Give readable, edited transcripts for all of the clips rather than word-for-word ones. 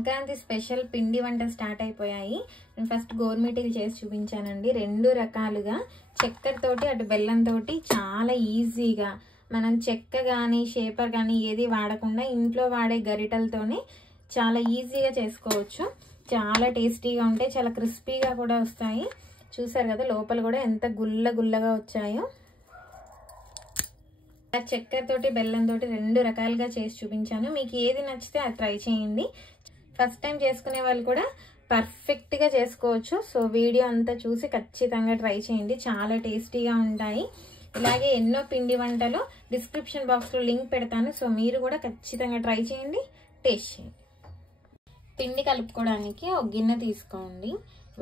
Sankranti special పిండి వంట start అయిపోయాయి. నేను ఫస్ట్ గోర్మిటీలు చేసి చూపించానండి. రెండు రకాలుగా చక్కెరతోటి అటు బెల్లంతోటి చాలా ఈజీగా మనం చెక్క కానీ షేపర్ కానీ ఏది వాడకుండా ఇంట్లో వాడే గరిటలతోనే చాలా ఈజీగా చేసుకోవచ్చు. చాలా టేస్టీగా ఉంటాయి, చాలా క్రిస్పీగా కూడా వస్తాయి. చూసారు కదా లోపల కూడా ఎంత గుల్లగా వచ్చాయో. చక్కెరతోటి బెల్లంతోటి రెండు రకాలుగా చేసి చూపించాను. మీకు ఏది నచ్చితే అది ట్రై చేయండి. ఫస్ట్ టైం చేసుకునే వాళ్ళు కూడా పర్ఫెక్ట్గా చేసుకోవచ్చు. సో వీడియో అంతా చూసి ఖచ్చితంగా ట్రై చేయండి, చాలా టేస్టీగా ఉంటాయి. ఇలాగే ఎన్నో పిండి వంటలు డిస్క్రిప్షన్ బాక్స్లో లింక్ పెడతాను. సో మీరు కూడా ఖచ్చితంగా ట్రై చేయండి, టేస్ట్ చేయండి. పిండి కలుపుకోవడానికి ఒక గిన్నె తీసుకోండి,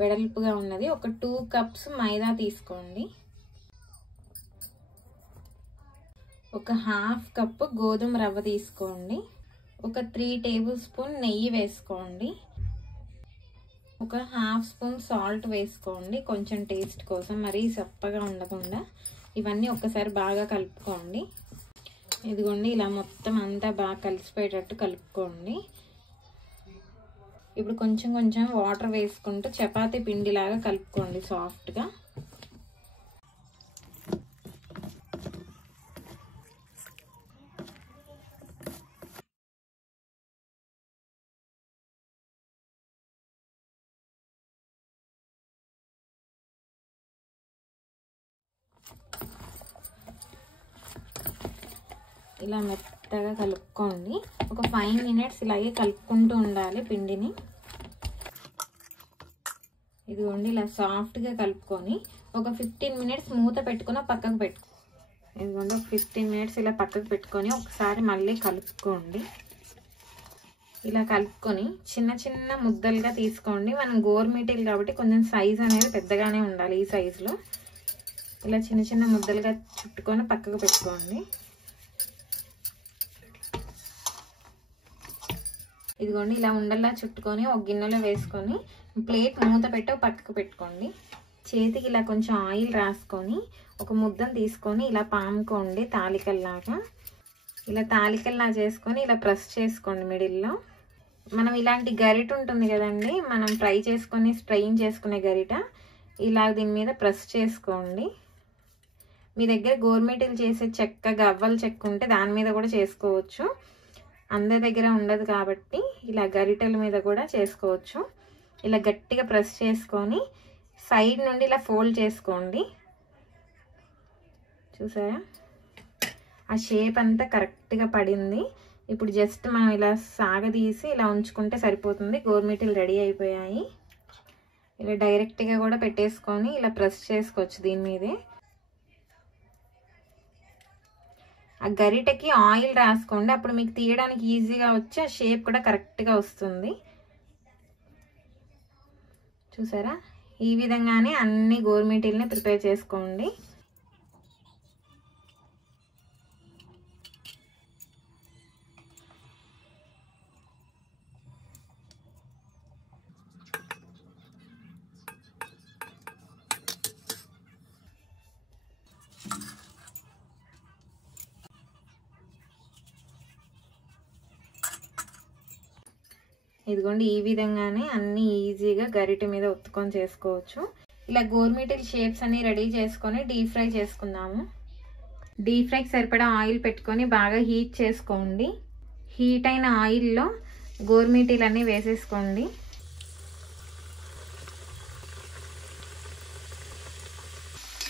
వెడల్పుగా ఉన్నది. ఒక 2 కప్స్ మైదా తీసుకోండి. ఒక 1/2 కప్పు గోధుమ రవ్వ తీసుకోండి. ఒక 3 టేబుల్ స్పూన్ నెయ్యి వేసుకోండి. ఒక 1/2 స్పూన్ సాల్ట్ వేసుకోండి, కొంచెం టేస్ట్ కోసం, మరీ చప్పగా ఉండకుండా. ఇవన్నీ ఒక్కసారి బాగా కలుపుకోండి. ఇదిగోండి ఇలా మొత్తం అంతా బాగా కలిసిపోయేటట్టు కలుపుకోండి. ఇప్పుడు కొంచెం కొంచెం వాటర్ వేసుకుంటూ చపాతీ పిండిలాగా కలుపుకోండి సాఫ్ట్గా. ఇలా మెత్తగా కలుపుకోండి. ఒక 5 మినిట్స్ ఇలాగే కలుపుకుంటూ ఉండాలి పిండిని. ఇదిగోండి ఇలా సాఫ్ట్గా కలుపుకొని ఒక 15 మినిట్స్ మూత పెట్టుకుని పక్కకు పెట్టుకో. ఇదిగోండి ఒక 15 మినిట్స్ ఇలా పక్కకు పెట్టుకొని ఒకసారి మళ్ళీ కలుపుకోండి. ఇలా కలుపుకొని చిన్న చిన్న ముద్దలుగా తీసుకోండి. మనం గోర్మిటీలు కాబట్టి కొంచెం సైజ్ అనేది పెద్దగానే ఉండాలి. ఈ సైజులో ఇలా చిన్న చిన్న ముద్దలుగా చుట్టుకొని పక్కకు పెట్టుకోండి. ఇదిగోండి ఇలా ఉండల్లా చుట్టుకొని ఒక గిన్నెలో వేసుకొని ప్లేట్ మూత పెట్టి పక్కకు పెట్టుకోండి. చేతికి ఇలా కొంచెం ఆయిల్ రాసుకొని ఒక ముద్దను తీసుకొని ఇలా పాముకోండి తాలికల్లాగా. ఇలా తాలికల్లా చేసుకొని ఇలా ప్రెస్ చేసుకోండి మిడిల్లో. మనం ఇలాంటి గరిట ఉంటుంది కదండి, మనం ఫ్రై చేసుకొని స్ట్రెయిన్ చేసుకునే గరిట, ఇలా దీని మీద ప్రెస్ చేసుకోండి. మీ దగ్గర గోర్మిటీలు చేసే చెక్క గవ్వల చెక్క ఉంటే దాని మీద కూడా చేసుకోవచ్చు. అందరి దగ్గర ఉండదు కాబట్టి ఇలా గరిటెల మీద కూడా చేసుకోవచ్చు. ఇలా గట్టిగా ప్రెస్ చేసుకొని సైడ్ నుండి ఇలా ఫోల్డ్ చేసుకోండి. చూసారా ఆ షేప్ అంతా కరెక్ట్గా పడింది. ఇప్పుడు జస్ట్ మనం ఇలా సాగదీసి ఇలా ఉంచుకుంటే సరిపోతుంది. గోర్మిటీలు రెడీ అయిపోయాయి. ఇలా డైరెక్ట్గా కూడా పెట్టేసుకొని ఇలా ప్రెస్ చేసుకోవచ్చు దీని మీదే. ఆ గరిటకి ఆయిల్ రాసుకోండి, అప్పుడు మీకు తీయడానికి ఈజీగా వచ్చి ఆ షేప్ కూడా కరెక్ట్గా వస్తుంది. చూసారా ఈ విధంగానే అన్ని గోర్మిటీలని ప్రిపేర్ చేసుకోండి. ఇదిగోండి ఈ విధంగానే అన్ని ఈజీగా గరిటె మీద ఒత్తుకొని చేసుకోవచ్చు. ఇలా గోర్మిటీల షేప్స్ అన్ని రెడీ చేసుకొని డీప్ ఫ్రై చేసుకుందాము. డీప్ ఫ్రైకి సరిపడా ఆయిల్ పెట్టుకొని బాగా హీట్ చేసుకోండి. హీట్ అయిన ఆయిల్లో గోర్మిటీలు అన్నీ వేసేసుకోండి.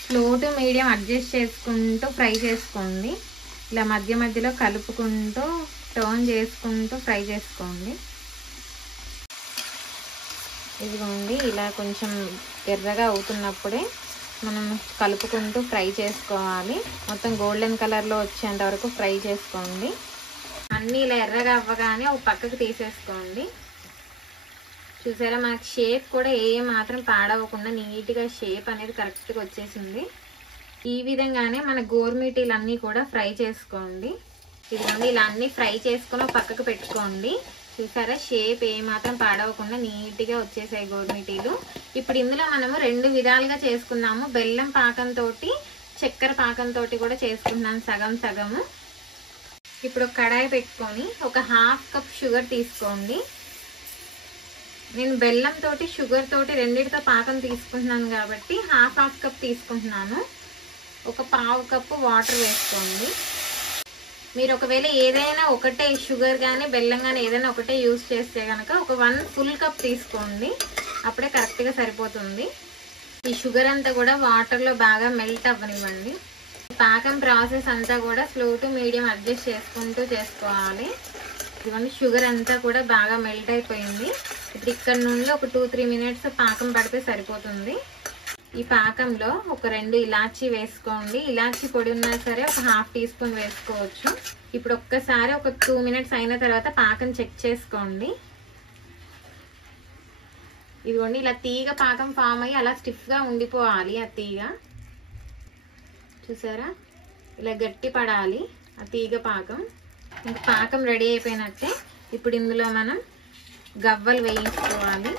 స్లో టు మీడియం అడ్జస్ట్ చేసుకుంటూ ఫ్రై చేసుకోండి. ఇలా మధ్య మధ్యలో కలుపుకుంటూ టర్న్ చేసుకుంటూ ఫ్రై చేసుకోండి. ఇదిగోండి ఇలా కొంచెం ఎర్రగా అవుతున్నప్పుడే మనం కలుపుకుంటూ ఫ్రై చేసుకోవాలి. మొత్తం గోల్డెన్ కలర్లో వచ్చేంత వరకు ఫ్రై చేసుకోండి. అన్నీ ఇలా ఎర్రగా అవ్వగానే ఒక పక్కకు తీసేసుకోండి. చూసారా మనకి షేప్ కూడా ఏ మాత్రం పాడవకుండా నీట్గా షేప్ అనేది కరెక్ట్గా వచ్చేసింది. ఈ విధంగానే మన గోర్మిటీలు అన్నీ కూడా ఫ్రై చేసుకోండి. ఇదిగోండి ఇలా అన్నీ ఫ్రై చేసుకొని ఒక పక్కకు పెట్టుకోండి. చూసారా షేప్ ఏ మాత్రం పాడవకుండా నీట్గా వచ్చేసాయి గోర్మిటీలు. ఇప్పుడు ఇందులో మనము 2 విధాలుగా చేసుకున్నాము. బెల్లం పాకంతో చక్కెర పాకంతో కూడా చేసుకుంటున్నాను సగం సగము. ఇప్పుడు ఒక కడాయి పెట్టుకొని ఒక 1/2 కప్ షుగర్ తీసుకోండి. నేను బెల్లం తోటి షుగర్ తోటి రెండిటితో పాకం తీసుకుంటున్నాను కాబట్టి హాఫ్ కప్ తీసుకుంటున్నాను. ఒక పావు కప్పు వాటర్ వేసుకోండి. మీరు ఒకవేళ ఏదైనా ఒకటే షుగర్ కానీ బెల్లం కానీ ఏదైనా ఒకటే యూజ్ చేస్తే కనుక ఒక 1 ఫుల్ కప్ తీసుకోండి. అప్పుడే కరెక్ట్గా సరిపోతుంది. ఈ షుగర్ అంతా కూడా వాటర్లో బాగా మెల్ట్ అవ్వనివ్వండి. పాకం ప్రాసెస్ అంతా కూడా స్లో టు మీడియం అడ్జస్ట్ చేసుకుంటూ చేసుకోవాలి. ఇదిగోండి షుగర్ అంతా కూడా బాగా మెల్ట్ అయిపోయింది. ఇప్పుడు ఇక్కడ నుండి ఒక 2-3 మినిట్స్ పాకం పడితే సరిపోతుంది. ఈ పాకంలో ఒక 2 ఇలాచీ వేసుకోండి. ఇలాచీ పొడి ఉన్నా సరే ఒక హాఫ్ టీ స్పూన్ వేసుకోవచ్చు. ఇప్పుడు ఒక్కసారి ఒక 2 మినిట్స్ అయిన తర్వాత పాకం చెక్ చేసుకోండి. ఇదిగోండి ఇలా తీగ పాకం ఫామ్ అయ్యి అలా స్టిఫ్గా ఉండిపోవాలి. ఆ తీగ చూసారా, ఇలా గట్టి పడాలి ఆ తీగ పాకం. ఇంకా పాకం రెడీ అయిపోయినట్టే. ఇప్పుడు ఇందులో మనం గవ్వలు వేయించుకోవాలి.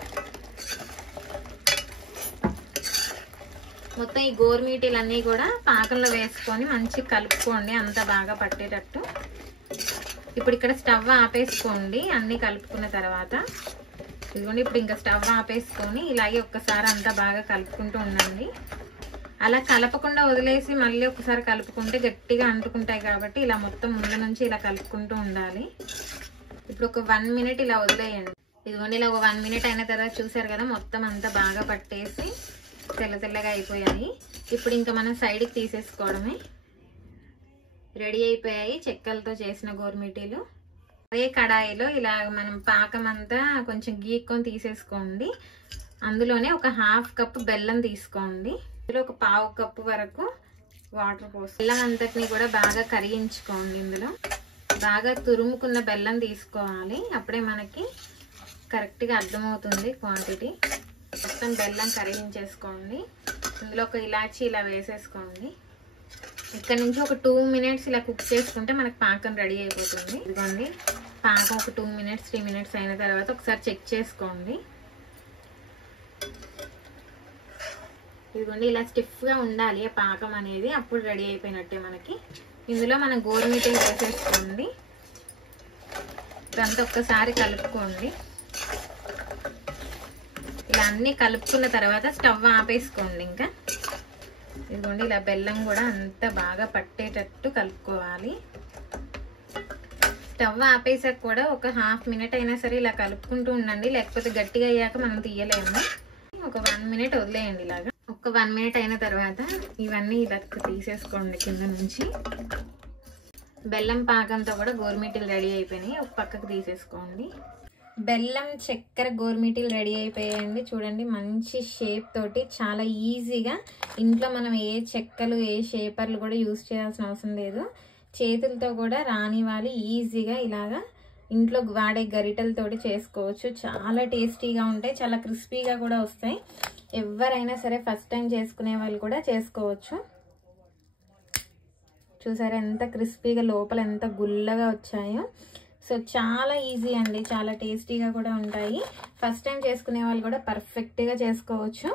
మొత్తం ఈ గోరుమీటీలన్నీ కూడా పాకంలో వేసుకొని మంచిగా కలుపుకోండి, అంత బాగా పట్టేటట్టు. ఇప్పుడు ఇక్కడ స్టవ్ ఆపేసుకోండి అన్నీ కలుపుకున్న తర్వాత. ఇదిగోండి ఇప్పుడు ఇంకా స్టవ్ ఆపేసుకొని ఇలాగే ఒక్కసారి అంతా బాగా కలుపుకుంటూ ఉండండి. అలా కలపకుండా వదిలేసి మళ్ళీ ఒకసారి కలుపుకుంటే గట్టిగా అంటుకుంటాయి కాబట్టి ఇలా మొత్తం ముందు నుంచి ఇలా కలుపుకుంటూ ఉండాలి. ఇప్పుడు ఒక 1 మినిట్ ఇలా వదిలేయండి. ఇదిగోండి ఇలా ఒక 1 మినిట్ అయిన తర్వాత చూసారు కదా మొత్తం అంతా బాగా పట్టేసి తెల్ల తెల్లగా అయిపోయాయి. ఇప్పుడు ఇంకా మనం సైడ్కి తీసేసుకోవడమే. రెడీ అయిపోయాయి చెక్కలతో చేసిన గోరుమిటీలు. అదే కడాయిలో ఇలా మనం పాకం అంతా కొంచెం గీక్కొని తీసేసుకోండి. అందులోనే ఒక హాఫ్ కప్ బెల్లం తీసుకోండి. ఇందులో ఒక పావు కప్పు వరకు వాటర్ పోసి బెల్లం అంతటిని కూడా బాగా కరిగించుకోండి. ఇందులో బాగా తురుముకున్న బెల్లం తీసుకోవాలి. అప్పుడే మనకి కరెక్ట్గా అర్థమవుతుంది క్వాంటిటీ. మొత్తం బెల్లం కరిగించేసుకోండి. ఇందులో ఒక ఇలాచీ ఇలా వేసేసుకోండి. ఇక్కడ నుంచి ఒక 2 మినిట్స్ ఇలా కుక్ చేసుకుంటే మనకు పాకం రెడీ అయిపోతుంది. ఇదిగోండి పాకం ఒక 2 మినిట్స్ 3 మినిట్స్ అయిన తర్వాత ఒకసారి చెక్ చేసుకోండి. ఇదిగోండి ఇలా స్టిఫ్గా ఉండాలి ఆ పాకం అనేది, అప్పుడు రెడీ అయిపోయినట్టే మనకి. ఇందులో మనం గోరుమిటీలు వేసేసుకోండి. ఇదంతా ఒక్కసారి కలుపుకోండి. ఇలా అన్నీ కలుపుకున్న తర్వాత స్టవ్ ఆపేసుకోండి. ఇంకా ఇదిగోండి ఇలా బెల్లం కూడా అంత బాగా పట్టేటట్టు కలుపుకోవాలి. స్టవ్ ఆపేసాక కూడా ఒక హాఫ్ మినిట్ అయినా సరే ఇలా కలుపుకుంటూ ఉండండి, లేకపోతే గట్టిగా అయ్యాక మనం తీయలేము. ఒక 1 మినిట్ వదిలేయండి. ఇలాగా ఒక 1 మినిట్ అయిన తర్వాత ఇవన్నీ ఇలా తీసేసుకోండి కింద నుంచి. బెల్లం పాకంతో కూడా గోరుమిటీలు రెడీ అయిపోయినాయి. ఒక పక్కకు తీసేసుకోండి. బెల్లం చక్కెర గోరుమిటీలు రెడీ అయిపోయాయండి. చూడండి మంచి షేప్ తోటి చాలా ఈజీగా ఇంట్లో మనం ఏ చెక్కలు ఏ షేపర్లు కూడా యూజ్ చేయాల్సిన అవసరం లేదు. చేతులతో కూడా రాని వాళ్ళు ఈజీగా ఇలాగా ఇంట్లో వాడే గరిటెలతోటి చేసుకోవచ్చు. చాలా టేస్టీగా ఉంటాయి, చాలా క్రిస్పీగా కూడా వస్తాయి. ఎవరైనా సరే ఫస్ట్ టైం చేసుకునే వాళ్ళు కూడా చేసుకోవచ్చు. చూసారా ఎంత క్రిస్పీగా లోపల ఎంత గుల్లగా వచ్చాయో. సో చాలా ఈజీ అండి, చాలా టేస్టీగా కూడా ఉంటాయి. ఫస్ట్ టైం చేసుకునే వాళ్ళు కూడా పర్ఫెక్ట్గా చేసుకోవచ్చు.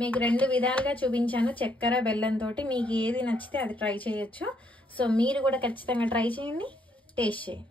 మీకు 2 విధాలుగా చూపించాను చక్కెర బెల్లంతో. మీకు ఏది నచ్చితే అది ట్రై చేయొచ్చు. సో మీరు కూడా ఖచ్చితంగా ట్రై చేయండి, టేస్ట్ చేయండి.